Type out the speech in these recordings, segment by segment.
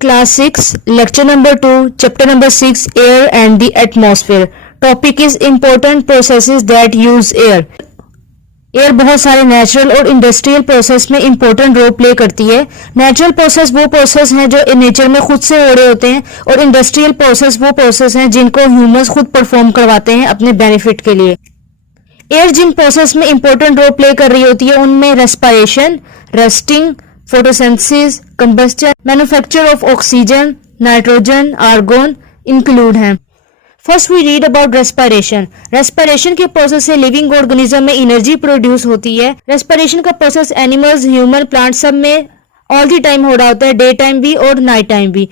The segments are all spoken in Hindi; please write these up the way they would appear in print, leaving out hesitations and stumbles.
Class 6, lecture number 2, chapter number 6, air and the atmosphere. Topic is important processes that use air. Air बहुत सारे नेचुरल और इंडस्ट्रियल प्रोसेस में इंपॉर्टेंट रोल प्ले करती है। नेचुरल प्रोसेस वो प्रोसेस हैं जो नेचर में खुद से हो रहे होते हैं और इंडस्ट्रियल प्रोसेस वो प्रोसेस हैं जिनको ह्यूमंस खुद परफॉर्म करवाते हैं अपने बेनिफिट के लिए। एयर जिन प्रोसेस में इंपॉर्टेंट रोल प्ले कर रही होती है उनमें respiration, rusting, photosynthesis, combustion, manufacture of oxygen, nitrogen, argon include हैं। First we read about respiration. Respiration के प्रोसेस से लिविंग ऑर्गेनिज्म में एनर्जी प्रोड्यूस होती है। रेस्पिरेशन का प्रोसेस एनिमल्स, ह्यूमन, प्लांट सब में ऑल द टाइम हो रहा होता है, डे टाइम भी और नाइट टाइम भी।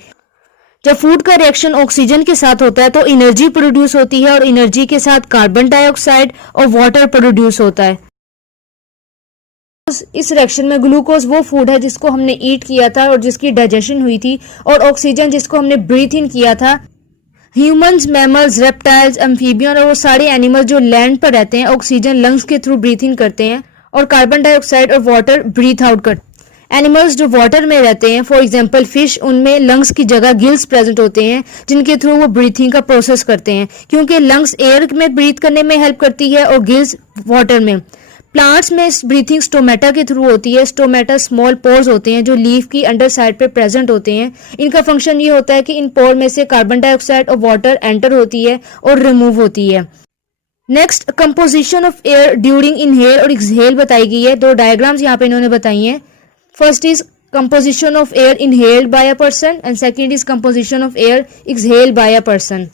जब फूड का रिएक्शन ऑक्सीजन के साथ होता है तो एनर्जी प्रोड्यूस होती है और एनर्जी के साथ कार्बन डाइऑक्साइड और वाटर प्रोड्यूस होता है। इस रिएक्शन में ग्लूकोज वो फूड है जिसको हमने ईट किया था और जिसकी डाइजेशन हुई थी, और ऑक्सीजन जिसको हमने ब्रीथ इन किया था। ह्यूमंस, मैमल्स, रेप्टाइल्स, एम्फीबियन और वो सारे एनिमल जो लैंड पर रहते हैं ऑक्सीजन लंग्स के थ्रू ब्रीथ इन करते हैं और कार्बन डाइऑक्साइड और वाटर ब्रीथ आउट करते हैं। एनिमल्स जो वाटर में रहते हैं, फॉर एग्जांपल फिश, उनमें लंग्स की जगह गिल्स प्रेजेंट होते हैं जिनके थ्रू वो ब्रीथिंग का प्रोसेस करते हैं, क्योंकि लंग्स एयर में ब्रीथ करने में हेल्प करती है और गिल्स वाटर में। प्लांट्स में ब्रीथिंग स्टोमेटा के थ्रू होती है। स्टोमेटा स्मॉल पोर्स होते हैं जो लीफ की अंडर साइड पे प्रेजेंट होते हैं। इनका फंक्शन ये होता है कि इन पोर में से कार्बन डाइऑक्साइड और वाटर एंटर होती है और रिमूव होती है। Next, composition of air during inhale और एक्सहेल बताई गई है। दो डायग्राम्स यहाँ पे इन्होंने बताई हैं। First is composition of air inhaled by a person and second is composition of air exhaled by a person.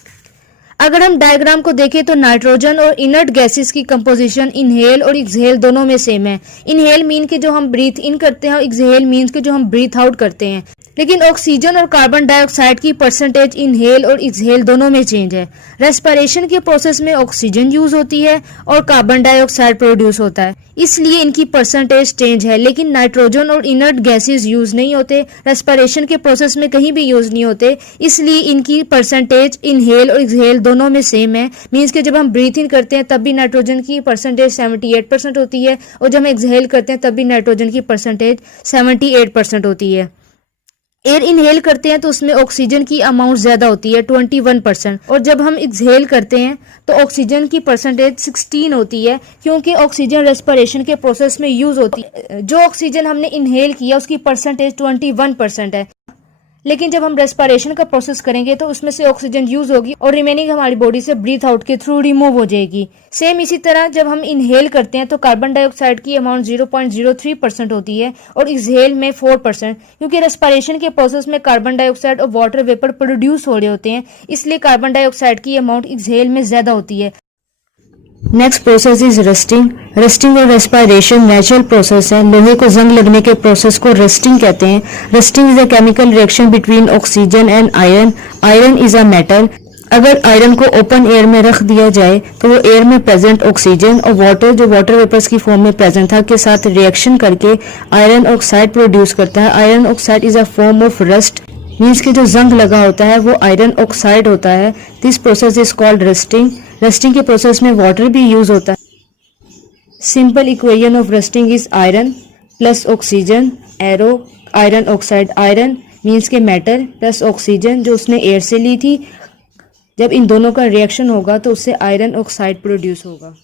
अगर हम डायग्राम को देखें तो नाइट्रोजन और इनर्ट गैसेस की कंपोजिशन इनहेल और एक्सहेल दोनों में सेम है। इनहेल मीन के जो हम ब्रीथ इन करते हैं और एक्सहेल मीन्स के जो हम ब्रीथ आउट करते हैं, लेकिन ऑक्सीजन और कार्बन डाइऑक्साइड की परसेंटेज इनहेल और एक्सहेल दोनों में चेंज है। रेस्पिरेशन के प्रोसेस में ऑक्सीजन यूज होती है और कार्बन डाइऑक्साइड प्रोड्यूस होता है, इसलिए इनकी परसेंटेज चेंज है। लेकिन नाइट्रोजन और इनर्ट गैसेस यूज नहीं होते, रेस्पिरेशन के प्रोसेस में कहीं भी यूज नहीं होते, इसलिए इनकी परसेंटेज इनहेल और एक्सहेल दोनों में सेम है। मीन्स कि जब हम ब्रीथ इन करते हैं तब भी नाइट्रोजन की परसेंटेज 78% होती है और जब हम एक्सहेल करते हैं तब भी नाइट्रोजन की परसेंटेज 78% होती है। एयर इनहेल करते हैं तो उसमें ऑक्सीजन की अमाउंट ज्यादा होती है 21%, और जब हम एक्सहेल करते हैं तो ऑक्सीजन की परसेंटेज 16 होती है, क्योंकि ऑक्सीजन रेस्पिरेशन के प्रोसेस में यूज होती है। जो ऑक्सीजन हमने इनहेल किया उसकी परसेंटेज 21% है, लेकिन जब हम रेस्पिरेशन का प्रोसेस करेंगे तो उसमें से ऑक्सीजन यूज होगी और रिमेनिंग हमारी बॉडी से ब्रीथ आउट के थ्रू रिमूव हो जाएगी। सेम इसी तरह जब हम इनहेल करते हैं तो कार्बन डाइऑक्साइड की अमाउंट 0.03% होती है और एक्सहेल में 4%, क्योंकि रेस्पिरेशन के प्रोसेस में कार्बन डाइऑक्साइड और वाटर वेपर प्रोड्यूस हो रहे होते हैं, इसलिए कार्बन डाइऑक्साइड की अमाउंट एक्सहेल में ज्यादा होती है। Next process is rusting. Rusting और रेस्पिरेशन नेचुरल प्रोसेस है। लोहे को जंग लगने के प्रोसेस को रस्टिंग कहते हैं। Rusting is a chemical reaction between oxygen and iron. Iron is a metal. अगर आयरन को ओपन एयर में रख दिया जाए तो वो एयर में प्रेजेंट ऑक्सीजन और वाटर जो वाटर वेपर्स की फॉर्म में प्रेजेंट था के साथ रिएक्शन करके आयरन ऑक्साइड प्रोड्यूस करता है। Iron oxide is a form of rust, means के जो जंग लगा होता है वो आयरन ऑक्साइड होता है। This process is called rusting. Rusting के प्रोसेस में वाटर भी यूज होता है। Simple equation of rusting is iron plus oxygen arrow iron oxide. Iron means के मेटल प्लस ऑक्सीजन जो उसने एयर से ली थी, जब इन दोनों का रिएक्शन होगा तो उससे आयरन ऑक्साइड प्रोड्यूस होगा।